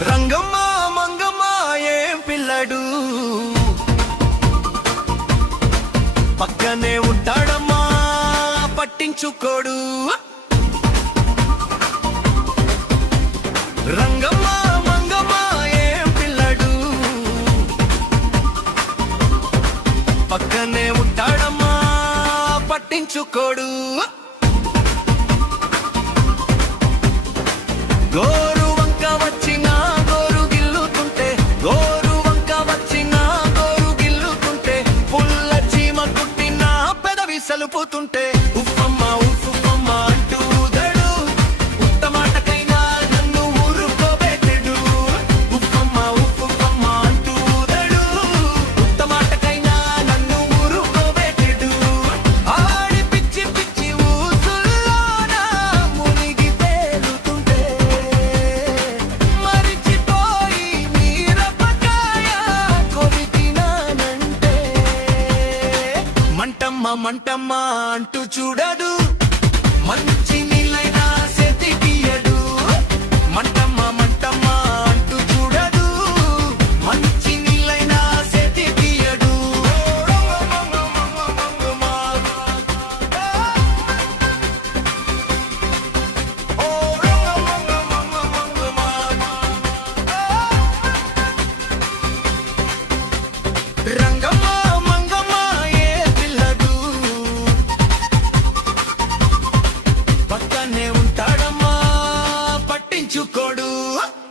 రంగమ్మ మంగమ్మ ఏం పిల్లడు? పక్కనే ఉంటాడమ్మా పట్టించుకోడు. రంగమ్మ మంగమ్మ ఏం పిల్లడు? పక్కనే ఉంటాడమ్మా పట్టించుకోడు. గోరు సలుపుతుంటే ఉప్పమ్మ ఉప్ప మంటమ్మ మంటమ్మ అంటూ చూడడు. మంచి నీళ్ళైనా సెతికియడు మంటమ్మ మంటమ్మ అంటూ చూడడు. మంచి నీళ్ళైనా సెతికియడు రంగమ్మ పక్కనే ఉంటాడమ్మా పట్టించుకోడు